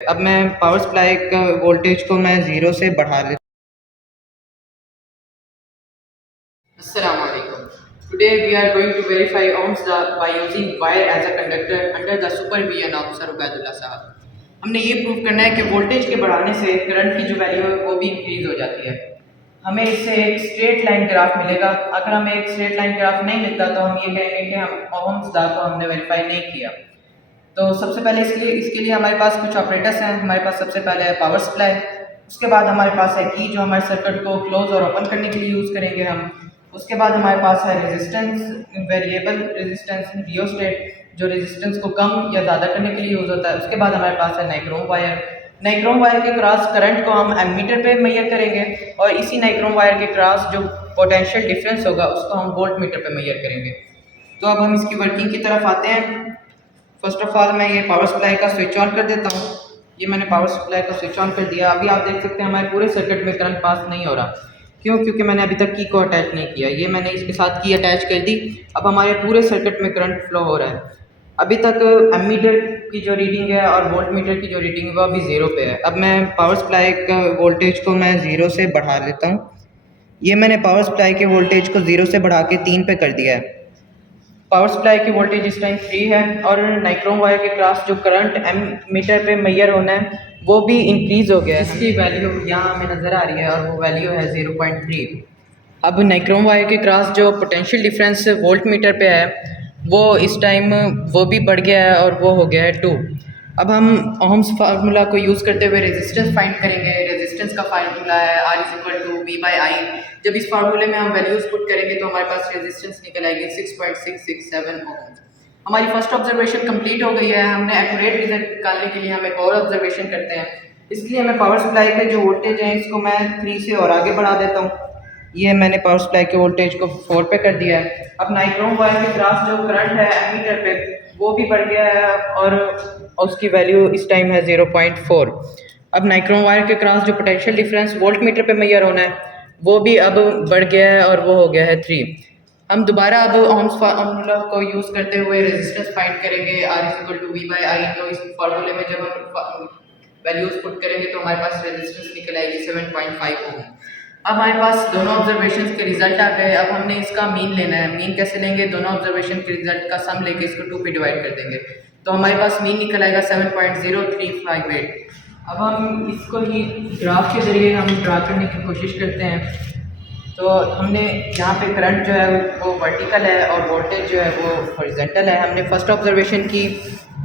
अब मैं power supply का वोल्टेज को मैं ज़ीरो से बढ़ा लेता हूँ। अस्सलाम वालेकुम। Today we are going to verify ohms law by using wire as a conductor under the supervision of Sir Ubaidullah साहब। हमने ये प्रूव करना है कि वोल्टेज के बढ़ाने से करंट की जो वैल्यू है वो भी इंक्रीज हो जाती है। हमें इससे एक स्ट्रेट लाइन ग्राफ मिलेगा। अगर हमें एक स्ट्रेट लाइन ग्राफ नहीं मिलता तो हम ये कहेंगे कि हम ohms law को हमने वेरीफाई नहीं किया। तो सबसे पहले इसके लिए हमारे पास कुछ ऑपरेटर्स हैं। हमारे पास सबसे पहले है पावर सप्लाई, उसके बाद हमारे पास है की जो हमारे सर्किट को क्लोज और ओपन करने के लिए यूज़ करेंगे हम। उसके बाद हमारे पास है रेजिस्टेंस, वेरिएबल रेजिस्टेंस, रियोस्टेट जो रेजिस्टेंस को कम या ज़्यादा करने के लिए यूज़ होता है। उसके बाद हमारे पास है नाइक्रोम वायर। नाइक्रोम वायर के क्रॉस करंट को हम एमीटर पे मेजर करेंगे और इसी नाइक्रोम वायर के क्रॉस जो पोटेंशियल डिफरेंस होगा उसको हम वोल्ट मीटर पे मेजर करेंगे। तो अब हम इसकी वर्किंग की तरफ आते हैं। फर्स्ट ऑफ ऑल मैं ये पावर सप्लाई का स्विच ऑन कर देता हूँ। ये मैंने पावर सप्लाई का स्विच ऑन कर दिया। अभी आप देख सकते हैं हमारे पूरे सर्किट में करंट पास नहीं हो रहा। क्यों? क्योंकि मैंने अभी तक की को अटैच नहीं किया। ये मैंने इसके साथ की अटैच कर दी। अब हमारे पूरे सर्किट में करंट फ्लो हो रहा है। अभी तक एमीटर की जो रीडिंग है और वोल्ट मीटर की जो रीडिंग है वो अभी ज़ीरो पे है। अब मैं पावर सप्लाई का वोल्टेज को मैं ज़ीरो से बढ़ा देता हूँ। ये मैंने पावर सप्लाई के वोल्टेज को ज़ीरो से बढ़ा के 3 पे कर दिया है। पावर सप्लाई की वोल्टेज इस टाइम 3 है और नाइक्रोम वायर के क्रॉस जो करंट मीटर पे मेजर होना है वो भी इंक्रीज़ हो गया है। इसकी वैल्यू यहाँ हमें नज़र आ रही है और वो वैल्यू है 0.3। अब नाइक्रोम वायर के क्रॉस जो पोटेंशियल डिफरेंस वोल्ट मीटर पे है वो इस टाइम वो भी बढ़ गया है और वो हो गया है 2। अब हम ओम्स फार्मूला को यूज़ करते हुए रेजिस्टेंस फाइंड करेंगे। रेजिस्टेंस का फार्मूला है R=V/I। जब इस फार्मूले में हम वैल्यूज़ पुट करेंगे तो हमारे पास रेजिस्टेंस निकल आएगी 6.667 ओम्स। हमारी फर्स्ट ऑब्जर्वेशन कंप्लीट हो गई है। हमने एक्यूरेट रिजल्ट निकालने के लिए हम एक और ऑब्जर्वेशन करते हैं। इसलिए मैं पावर सप्लाई के जो वोल्टेज है इसको मैं 3 से और आगे बढ़ा देता हूँ। ये मैंने पावर सप्लाई के वोल्टेज को 4 पे कर दिया है। अब नाइक्रोम वायर के क्रॉस जो करंट है एमीटर पे वो भी बढ़ गया है और उसकी वैल्यू इस टाइम है 0.4। अब नाइक्रोम वायर के क्रॉस जो पोटेंशियल डिफरेंस वोल्ट मीटर पे मेजर होना है वो भी अब बढ़ गया है और वो हो गया है 3। हम दोबारा अब ओम्स फार्मूला को यूज़ करते हुए रेजिस्टेंस फाइंड करेंगे R=V/I। तो इस फार्मूले में जब हम वैल्यूज पुट करेंगे तो हमारे पास रेजिस्टेंस निकल आएगी 7.5 ओम। अब हमारे पास दोनों ऑब्जर्वेशन के रिजल्ट आ गए। अब हमने इसका मीन लेना है। मीन कैसे लेंगे? दोनों ऑब्जर्वेशन के रिजल्ट का सम लेके इसको 2 पे डिवाइड कर देंगे तो हमारे पास मीन निकल आएगा 7.0358। अब हम इसको ही ग्राफ के ज़रिए हम ड्रा करने की कोशिश करते हैं। तो हमने यहाँ पे करंट जो है वो वर्टिकल है और वोल्टेज जो है वो हॉरिजॉन्टल है। हमने फर्स्ट ऑब्जर्वेशन की,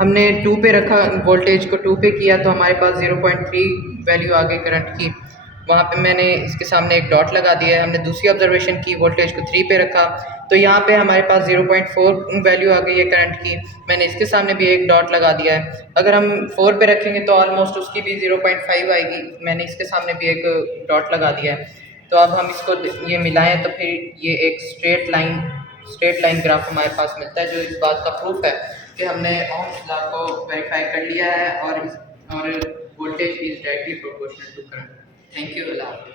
हमने 2 पे रखा, वोल्टेज को 2 पे किया तो हमारे पास 0.3 वैल्यू आ गई करंट की। वहाँ पे मैंने इसके सामने एक डॉट लगा दिया है। हमने दूसरी ऑब्जर्वेशन की, वोल्टेज को 3 पे रखा तो यहाँ पे हमारे पास 0.4 वैल्यू आ गई है करंट की। मैंने इसके सामने भी एक डॉट लगा दिया है। अगर हम 4 पे रखेंगे तो ऑलमोस्ट उसकी भी 0.5 आएगी। मैंने इसके सामने भी एक डॉट लगा दिया है। तो अब हम इसको ये मिलाएं तो फिर ये एक स्ट्रेट लाइन ग्राफ हमारे पास मिलता है जो इस बात का प्रूफ है कि हमने ओम्स लॉ को वेरीफाई कर लिया है और voltage is directly proportional to current. Thank you. अल्लाह हाफ़िज़।